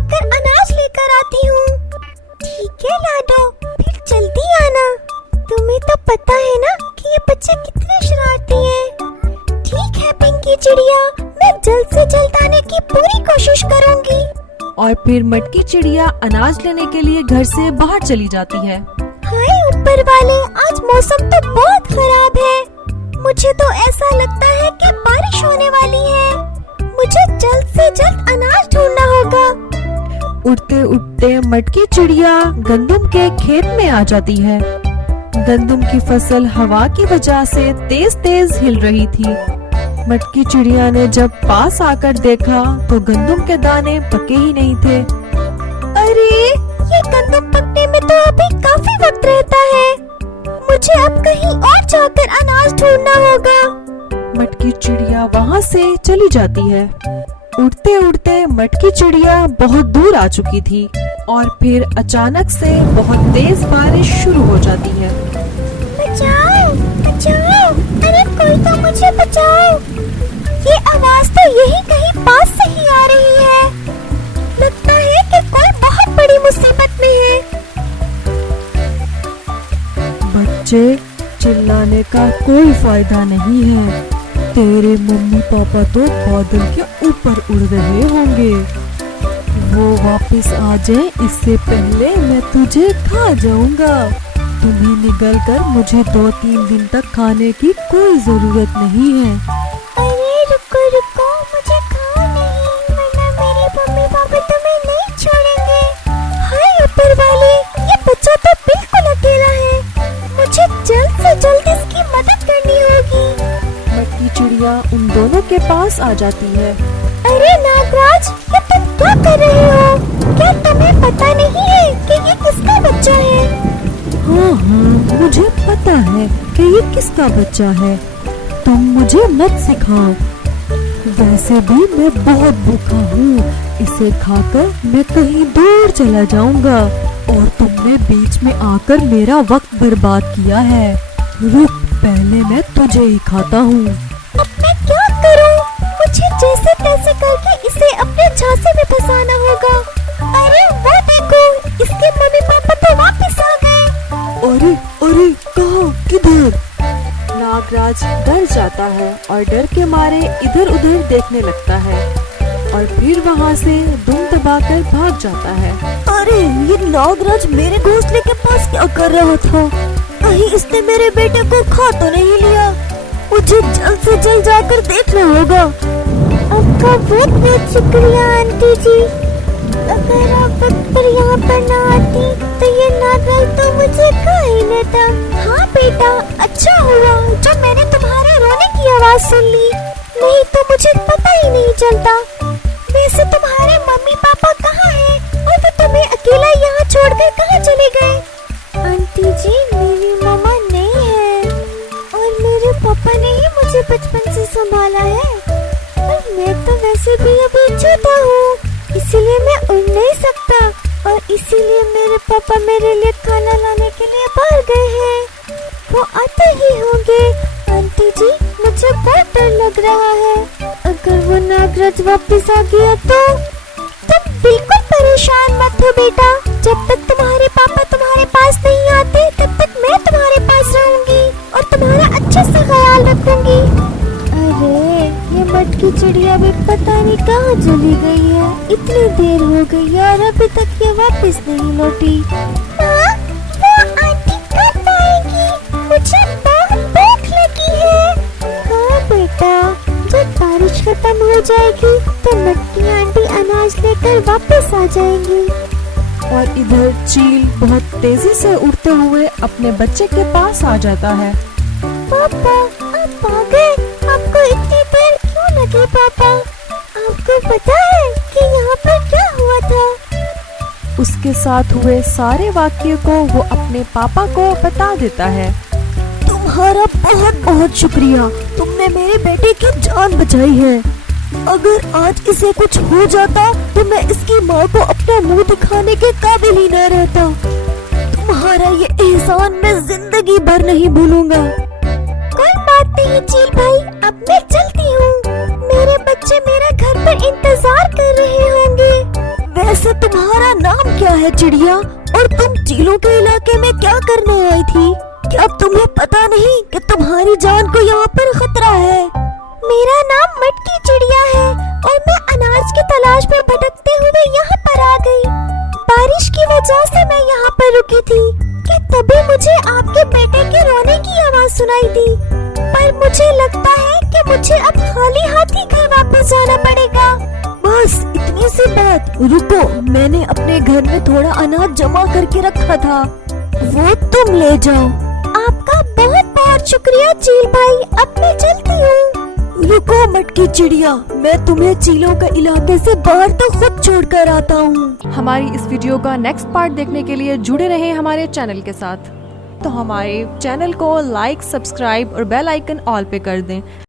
जाकर अनाज लेकर आती हूँ। ठीक है लाडो, फिर जल्दी आना। तुम्हें तो पता है ना कि ये बच्चे कितने शरारती हैं। ठीक है पिंकी चिड़िया, मैं जल्द से जल्द आने की पूरी कोशिश करूँगी। और फिर मटकी चिड़िया अनाज लेने के लिए घर से बाहर चली जाती है। हाय ऊपर वाले, आज मौसम तो बहुत खराब है। मुझे तो ऐसा लगता है कि बारिश होने वाली है। मुझे जल्द से जल्द अनाज ढूंढना होगा। उड़ते उड़ते मटकी चिड़िया गंदम के खेत में आ जाती है। गंदम की फसल हवा की वजह से तेज तेज हिल रही थी। मटकी चिड़िया ने जब पास आकर देखा तो गंदम के दाने पके ही नहीं थे। अरे ये गंदम पकने में तो अभी काफी वक्त रहता है। मुझे अब कहीं और जाकर अनाज ढूंढना होगा। मटकी चिड़िया वहाँ से चली जाती है। उड़ते उड़ते मटकी चिड़िया बहुत दूर आ चुकी थी और फिर अचानक से बहुत तेज बारिश शुरू हो जाती है। बचाओ बचाओ, अरे कोई तो मुझे बचाओ। ये आवाज तो यही कहीं पास से ही आ रही है। लगता है कि कोई बहुत बड़ी मुसीबत में है। बच्चे, चिल्लाने का कोई फायदा नहीं है। तेरे मम्मी पापा तो बादल के ऊपर उड़ रहे होंगे। वो वापस आ जाए इससे पहले मैं तुझे खा जाऊंगा। तुम्हें निगल कर मुझे 2-3 दिन तक खाने की कोई जरूरत नहीं है। अरे रुको रुको, मुझे खाओ नहीं, वरना मेरे मम्मी पापा तुम्हें नहीं छोड़ेंगे। हाय ऊपर वाले, ये बच्चा तो बिल्कुल अकेला है। मुझे जल्द से जल्द इसकी मदद करनी होगी। मटकी चिड़िया उन दोनों के पास आ जाती है। अरे नागराज, ये तुम क्या कर रहे हो? क्या तुम्हें पता नहीं है कि ये किसका बच्चा है? हाँ हाँ, मुझे पता है कि ये किसका बच्चा है। तुम मुझे मत सिखाओ। वैसे भी मैं बहुत भूखा हूँ। इसे खाकर मैं कहीं दूर चला जाऊंगा और तुमने बीच में आकर मेरा वक्त बर्बाद किया है। रुक, पहले मैं तुझे ही खाता हूँ। अब मैं क्या करूँ? मुझे जैसे तैसे करके इसे अपने झांसे में फंसाना होगा। अरे वो देखो, इसके मम्मी पापा तो वापस आ गए। अरे अरे, कहाँ, किधर? नागराज डर जाता है और डर के मारे इधर उधर देखने लगता है और फिर वहाँ से दुम दबाकर भाग जाता है। अरे ये नागराज मेरे घोंसले के पास क्या कर रहा था? कहीं इसने मेरे बेटे को खा तो नहीं लिया? मुझे जल्द से जल्द जाकर देखना होगा। आपका बहुत बहुत शुक्रिया आंटी जी। अगर आप वक्त पर यहाँ पर न आती तो ये नागराज तो मुझे खा ही लेता। हाँ बेटा, अच्छा हुआ जब मैंने तुम्हारे रोने की आवाज सुन ली, नहीं तो मुझे पता ही नहीं चलता। वैसे तुम्हारे मम्मी पापा कहाँ हैं और वो तुम्हें अकेला यहाँ छोड़कर कहाँ चले गए? आंटी जी, मेरी मम्मा नहीं है और मेरे पापा ने ही मुझे बचपन से संभाला है। और मैं तो वैसे भी अभी छोटा हूँ, इसीलिए मैं उड़ नहीं सकता और इसीलिए मेरे पापा मेरे लिए खाना लाने के लिए बाहर गए हैं। वो आते ही होंगे। आंटी जी, मुझे बहुत डर लग रहा है। अगर वो नागराज वापस आ गया तो? तुम बिल्कुल परेशान मत हो बेटा। जब तक तुम्हारे पापा तुम्हारे पास नहीं आते तब तक मैं तुम्हारे पास रहूंगी और तुम्हारा अच्छे से ख्याल रखूंगी। अरे ये मटकी चिड़िया भी पता नहीं कहाँ चली गई है। इतनी देर हो गई और अभी तक ये वापस नहीं लौटी। माँ, वो आंटी कब आएगी? मुझे बहुत भूख लगी है। हाँ बेटा, जब बारिश खत्म हो जाएगी तो मटकी आंटी अनाज लेकर वापस आ जाएंगी। और इधर चील बहुत तेजी से उड़ते हुए अपने बच्चे के पास आ जाता है। पापा, आप आ गए। आपको इतनी देर क्यों लगी पापा? आपको पता है कि यहाँ पर क्या हुआ था? उसके साथ हुए सारे वाक्य को वो अपने पापा को बता देता है। तुम्हारा बहुत बहुत शुक्रिया, तुमने मेरे बेटे की जान बचाई है। अगर आज इसे कुछ हो जाता तो मैं इसकी माँ को अपना मुंह दिखाने के काबिल ही न रहता। तुम्हारा ये एहसान मैं जिंदगी भर नहीं भूलूंगा। कोई बात नहीं चील भाई, अब मैं चलती हूँ। मेरे बच्चे मेरे घर पर इंतजार कर रहे होंगे। वैसे वैसे तुम्हारा नाम क्या है चिड़िया, और तुम चीलों के इलाके में क्या करने आई थी? क्या तुम्हें पता नहीं कि तुम्हारी जान को यहाँ पर खतरा है? मेरा नाम मटकी चिड़िया है और मैं अनाज की तलाश में भटकते हुए यहाँ पर आ गई। बारिश की वजह से मैं यहाँ पर रुकी थी कि तभी मुझे आपके बेटे के रोने की आवाज सुनाई दी। पर मुझे लगता है कि मुझे अब खाली हाथ ही घर वापस जाना पड़ेगा। बस इतनी सी बात। रुको, मैंने अपने घर में थोड़ा अनाज जमा करके रखा था, वो तुम ले जाओ। आपका बहुत बहुत शुक्रिया चील भाई, अब मैं चलती हूँ। रुको मटकी चिड़िया, मैं तुम्हें चीलों के इलाके से बाहर तो खुद छोड़ कर आता हूँ। हमारी इस वीडियो का नेक्स्ट पार्ट देखने के लिए जुड़े रहें हमारे चैनल के साथ। तो हमारे चैनल को लाइक, सब्सक्राइब और बेल आइकन ऑल पे कर दें